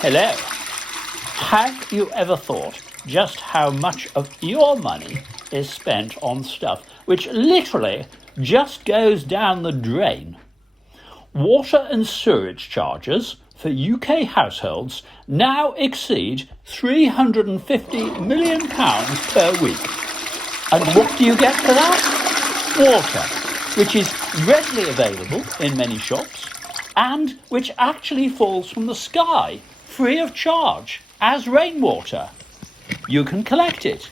Hello. Have you ever thought just how much of your money is spent on stuff which literally just goes down the drain? Water and sewerage charges for UK households now exceed £350 million per week. And what do you get for that? Water, which is readily available in many shops and which actually falls from the sky free of charge as rainwater. You can collect it.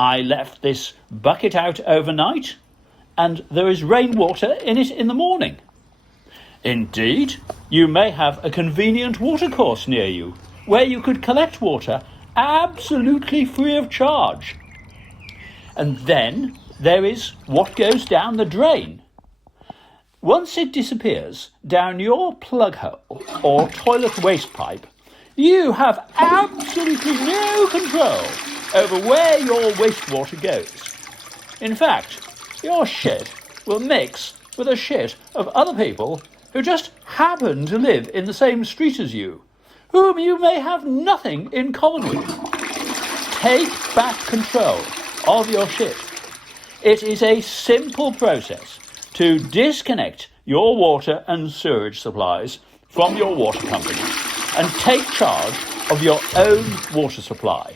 I left this bucket out overnight and there is rainwater in it in the morning. Indeed, you may have a convenient watercourse near you where you could collect water absolutely free of charge. And then there is what goes down the drain. Once it disappears down your plug hole or toilet waste pipe, you have absolutely no control over where your wastewater goes. In fact, your shit will mix with the shit of other people who just happen to live in the same street as you, whom you may have nothing in common with. Take back control of your shit. It is a simple process to disconnect your water and sewage supplies from your water company and take charge of your own water supply.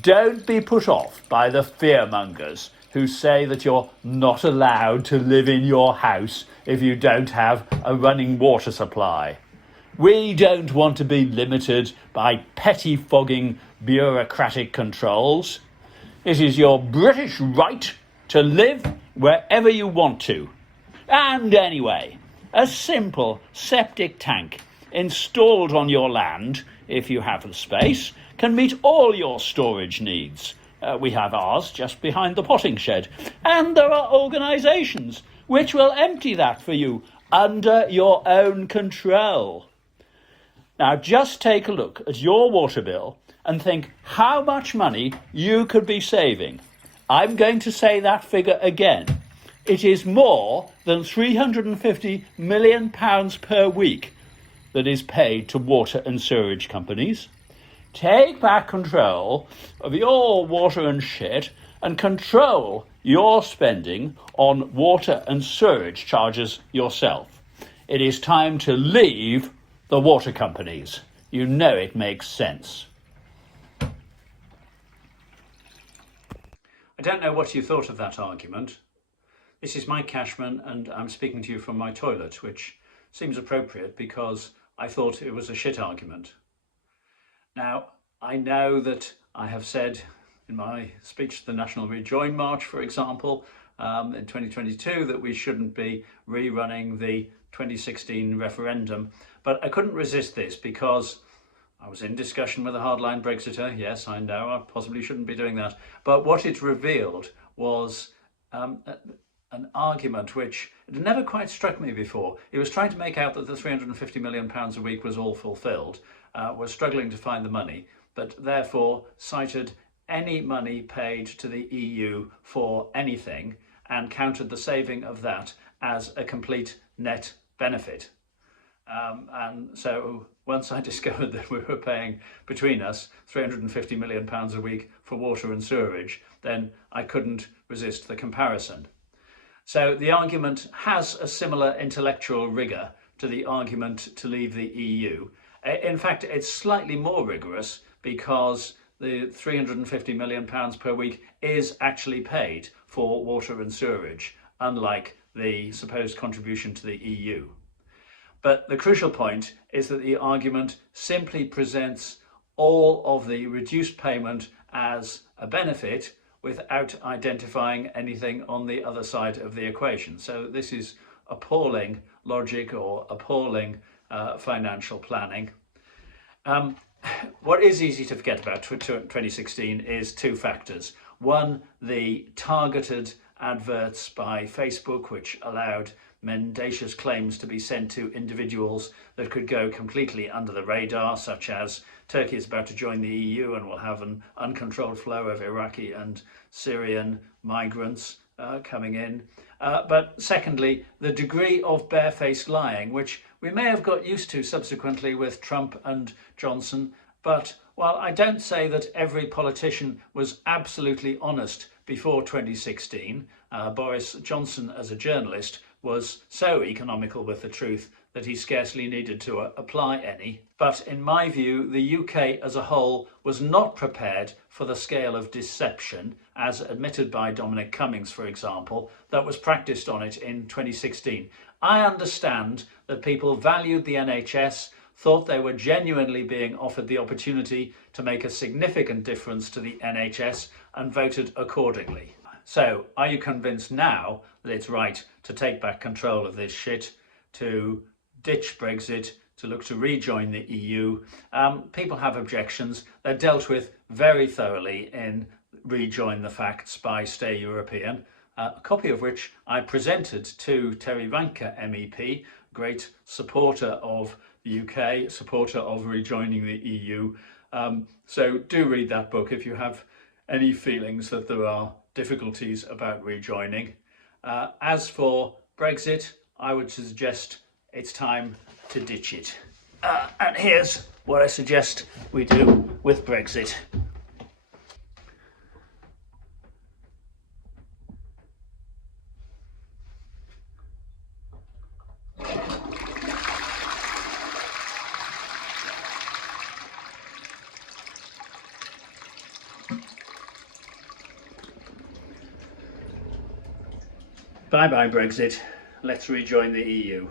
Don't be put off by the fearmongers who say that you're not allowed to live in your house if you don't have a running water supply. We don't want to be limited by pettifogging bureaucratic controls. It is your British right to live wherever you want to. And anyway, a simple septic tank installed on your land, if you have the space, can meet all your storage needs. We have ours just behind the potting shed, and there are organisations which will empty that for you under your own control. Now just take a look at your water bill and think how much money you could be saving. I'm going to say that figure again. It is more than £350 million per week that is paid to water and sewerage companies. Take back control of your water and shit and control your spending on water and sewerage charges yourself. It is time to leave the water companies. You know it makes sense. I don't know what you thought of that argument. This is Mike Cashman and I'm speaking to you from my toilet, which seems appropriate because I thought it was a shit argument. Now, I know that I have said in my speech to the National Rejoin March, for example, in 2022, that we shouldn't be rerunning the 2016 referendum, but I couldn't resist this because I was in discussion with a hardline Brexiter. Yes, I know, I possibly shouldn't be doing that. But what it revealed was an argument which had never quite struck me before. It was trying to make out that the £350 million a week was all fulfilled, was struggling to find the money, but therefore cited any money paid to the EU for anything and counted the saving of that as a complete net benefit. And so once I discovered that we were paying between us £350 million a week for water and sewerage, then I couldn't resist the comparison. So the argument has a similar intellectual rigour to the argument to leave the EU. In fact, it's slightly more rigorous because the £350 million per week is actually paid for water and sewerage, unlike the supposed contribution to the EU. But the crucial point is that the argument simply presents all of the reduced payment as a benefit without identifying anything on the other side of the equation. So this is appalling logic or appalling financial planning. What is easy to forget about 2016 is two factors. One, the targeted adverts by Facebook, which allowed mendacious claims to be sent to individuals that could go completely under the radar, such as Turkey is about to join the EU and will have an uncontrolled flow of Iraqi and Syrian migrants coming in. But secondly, the degree of barefaced lying, which we may have got used to subsequently with Trump and Johnson. But while I don't say that every politician was absolutely honest before 2016, Boris Johnson as a journalist was so economical with the truth that he scarcely needed to apply any. But in my view, the UK as a whole was not prepared for the scale of deception, as admitted by Dominic Cummings, for example, that was practiced on it in 2016. I understand that people valued the NHS, thought they were genuinely being offered the opportunity to make a significant difference to the NHS and voted accordingly. So, are you convinced now that it's right to take back control of this shit, to ditch Brexit, to look to rejoin the EU? People have objections. They're dealt with very thoroughly in Rejoin the Facts by Stay European, a copy of which I presented to Terry Ranker MEP, great supporter of the UK, supporter of rejoining the EU. So do read that book if you have any feelings that there are difficulties about rejoining. As for Brexit, I would suggest it's time to ditch it. And here's what I suggest we do with Brexit. Bye bye Brexit. Let's rejoin the EU.